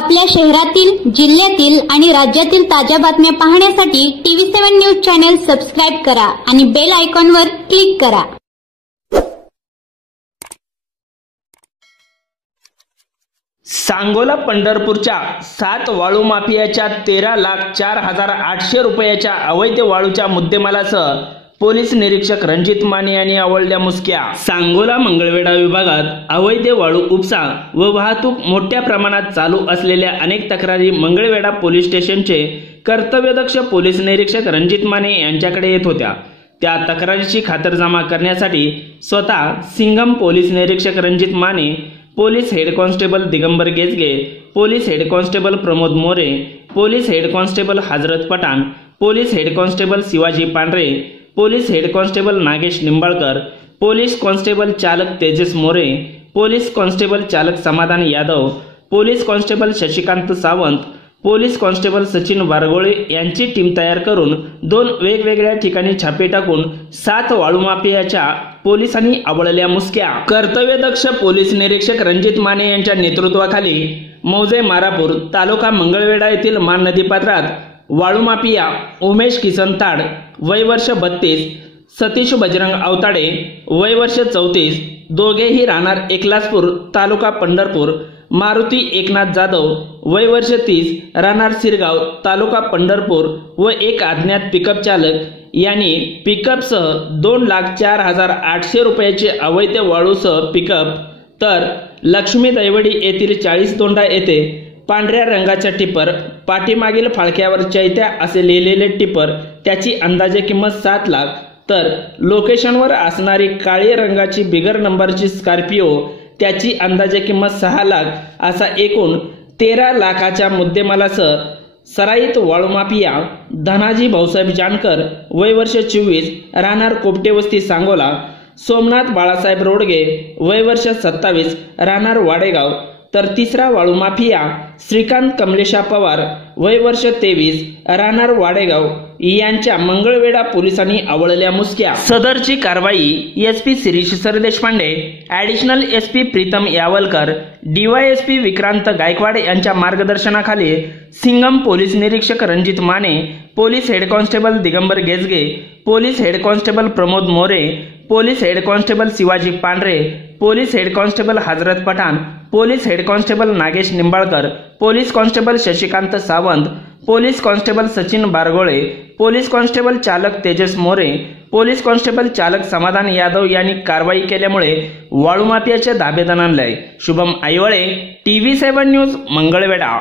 आपल्या शहरातील, जिल्ह्यातील आणि राज्यातील ताज्या बातम्या पाहण्यासाठी TV7 न्यूज चॅनल सबस्क्राइब करा आणि बेल आयकॉनवर क्लिक करा। सांगोला पंढरपूरच्या 7 वाळू माफियाच्या 13,04,800 रुपयाच्या अवैध वाळूच्या मुद्देमालासह पोलीस निरीक्षक रणजित माने यांनी आवळल्या मुसक्या। सांगोला मंगळवेढा विभागात अवैध वाळू उपसा व वाहतूक मोठ्या प्रमाणात चालू असलेल्या अनेक तक्रारी मंगळवेढा पोलीस स्टेशनचे कर्तव्यदक्ष पोलीस निरीक्षक रणजित माने यांच्याकडे येत होत्या। त्या तक्रारीची खातरजमा करण्यासाठी स्वतः सिंघम पोलीस निरीक्षक Ranjit Mane, police head constable Digambar गेजगे, police head constable Pramod More, police head constable Hazrat Pathan, police head constable Shivaji Pandhare, police head constable Nagesh Nimbalkar, police constable चालक तेजस मोरे, पोलीस कॉन्स्टेबल चालक Samadhan Yadav, police constable Shashikant Sawant, police constable Sachin Wargole यांची टीम तयार करून 2 वेगवेगळ्या ठिकाणी छापे टाकून 7 वाळू माफियाच्या पोलिसांनी आवळल्या मुसक्या। कर्तव्यदक्ष पोलीस निरीक्षक रणजित माने यांच्या नेतृत्वाखाली मौजे मारापूर तालुका मंगळवेढा येथील मान नदीपात्रात वाळू माफिया उमेश किसन ताड वय वर्ष 32, सतीश बजरंग अवताडे वय वर्ष 34, दोघेही राहणार एकलासपूर तालुका पंढरपूर, मारुती एकनाथ जाधव वय वर्ष 30 राहणार सिरगाव तालुका पंढरपूर व एक अज्ञात पिकअप चालक यांनी पिकअपसह 2,04,800 रुपयाचे अवैध वाळूसह पिकअप तर लक्ष्मी दैवडी येथील 40 दोंडा येथे पांढऱ्या रंगाच्या टिपर, पाठीमागील फाळक्यावर चैत्या असे लिहिलेले टिपर, त्याची अंदाजे किंमत 7 लाख, तर लोकेशनवर असणारी काळी रंगाची बिगर नंबरची स्कॉर्पिओ, त्याची अंदाजे किंमत 6 लाख असा एकूण 13 लाखाच्या मुद्देमालासह सराईत वाळू माफिया धनाजी भाऊसाहेब जानकर वय वर्ष 24 राहणार कोपटे वस्ती सांगोला, सोमनाथ बाळासाहेब रोडगे वय वर्ष 27 राहणार वाडेगाव, तर तिसरा वाळू माफिया श्रीकांत कमलेशा पवार वय वर्ष 23 राहणार वाडेगाव यांच्या मंगळवेढा पोलिसांनी आवळल्या मुसक्या। सदरची कारवाई SP Shirish Sardeshpande, additional SP Pritam Yawalkar, DYSP Vikrant Gaikwad यांच्या मार्गदर्शनाखाली सिंघम पोलीस निरीक्षक Ranjit Mane, police head constable Digambar गेजगे, police head constable Pramod More, police head constable Shivaji Pandhare, police head constable Hazrat Pathan, police head constable Nagesh Nimbalkar, police constable Shashikant Sawant, police constable Sachin Bargole, police constable चालक तेजस मोरे, पोलीस कॉन्स्टेबल चालक समाधान यादव यांनी कारवाई केल्यामुळे वाळू माफियाचे धाबे दणाणले। Shubham Aiwale, TV7 news Mangalvedha.